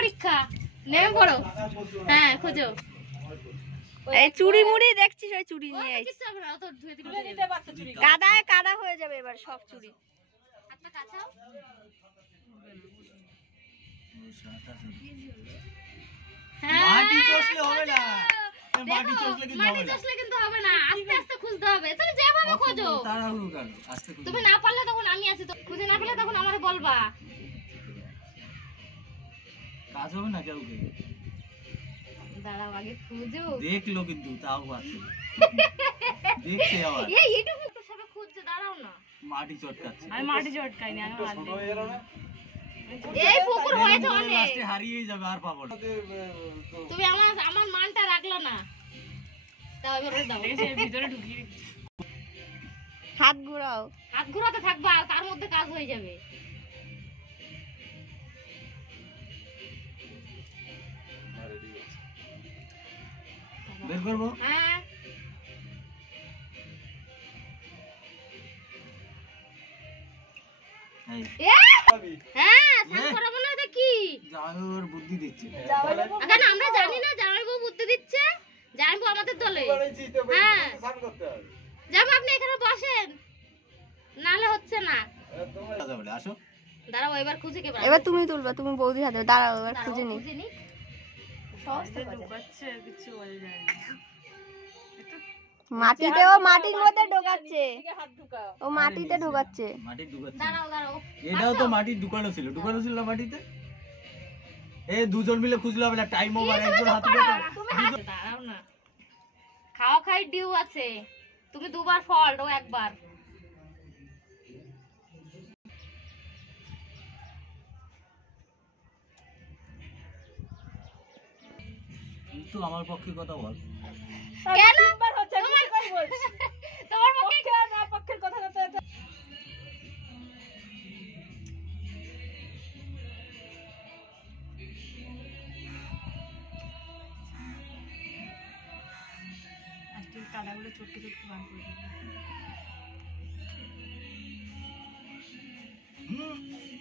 পরীক্ষা নেমে পড়ো। হ্যাঁ খোঁজো। এই চুড়ি মুড়ি দেখছিস, ওই চুড়ি নিয়ে আইছি। কিছু হবে না, তো ধুয়ে দিলে কাদায় কাদা হয়ে যাবে এবার সব চুড়ি। হাতটা কাছাও। মাটি চষলে হবে না, মাটি দেখো, চষলে কিন্তু মাটি হবে না। চষলে কিন্তু হবে না, আস্তে আস্তে খুঁজতে হবে। তুমি যেভাবে খোঁজো। তাড়াহুড়ো কেন? আস্তে খুঁজো। তুমি না পারলে তখন আমি আছি, তো খুঁজে না পেলে তখন আমারে বলবা। কাজ হবে না কাউকে। দাঁড়াও আগে খুঁজো। দেখলো কিন্তু তাও আছে। দেখছে আবার। এই এইটুকু তো সবে খুঁজছে, দাঁড়াও না। মাটি চটকাচ্ছে। আমি মাটি চটকাইনি, আমি হাত দিই। এই পুকুর হয়েছে অনেক। লাস্টে হারিয়েই যাবে, আর পাবো না। তুমি আমার মানটা রাখলা না। দাও এবারে দাও। এর ভিতরে ঢুকিয়ে হাত ঘোরাও। হাত ঘোরাতে থাকবা, তার মধ্যে কাজ হয়ে যাবে। বের করবো? হ্যাঁ এই হ্যাঁ, সান করাবো না এটা কি? জামাইবাবুর বুদ্ধি দিচ্ছে। এখন আমরা জানি না জামাইবাবু বুদ্ধি দিচ্ছে। জামাইবাবু আমাদের দলে। হ্যাঁ জামাই আপনি এখানে বসেন, নালে হচ্ছে না। আসো। দাঁড়াও এবার খুঁজে কে পাবে। এবার তুমি তুলবা, তুমি বৌদি হাতে দাঁড়াও, এবার খুঁজে নি। খুঁজে নি। ঢোকাচ্ছে, কিছু বলে যায় না। মাটিতেও মাটির মধ্যে ঢোকাচ্ছে, ও মাটিতে ঢোকাচ্ছে। মাটি ঢুকাচ্ছে। দাঁড়াও দাঁড়াও। এটাও তো মাটির ঢুকানো ছিল না মাটিতে। এই দুজন মিলে খুঁজলে হবে না, টাইম ওভার। একজন হাতে তুমি দাঁড়াও না। খাওয়া খাই ডিউ আছে। তুমি দুবার ফল্ট, ও একবার। কিন্তু আমার পক্ষে কথা বল। কেন? তোমার পক্ষে না পক্ষের কথা না তো। আজকে কাদাগুলো চটকে চটকে বার করে দিই।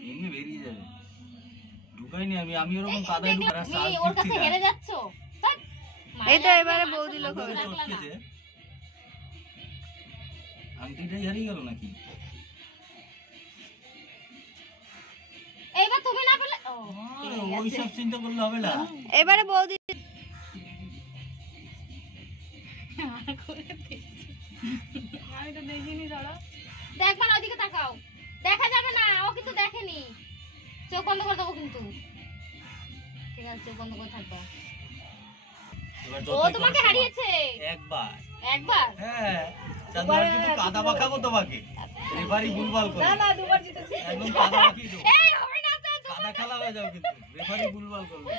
ভেঙে বেরিয়ে যাবে। ঢুকাইনি আমি ওরকম কাদায় ঢুকার তুমি ওর কাছে হেরে যাচ্ছো। এই তো এবারে বৌদি লোক হবে। চটকেছে। আংটিটাই হারিয়ে গেল নাকি? এইবার তুমি না পেলে ওই সব চিন্তা করলে হবে না। এবারে বৌদি। আমি তো দেখিনি। ধরো দেখবা না, ওইদিকে তাকাও। দেখা যাবে না, ও কিন্তু দেখেনি। চোখ বন্ধ করে দেবো কিন্তু। ঠিক আছে, চোখ বন্ধ করে থাকবা। ও তোমাকে হারিয়েছে একবার। একবার। হ্যাঁ, চাঁদুয়ার কিন্তু কাদা মাখাবো তোমাকে। রেফারি ভুলভাল করে। না দুবার জিতেছি। একদম কাদা মাখিয়ে দেবো। এই হবে না তো। কাদা খেলা হয়ে যাবে কিন্তু। রেফারি ভুলভাল করবে।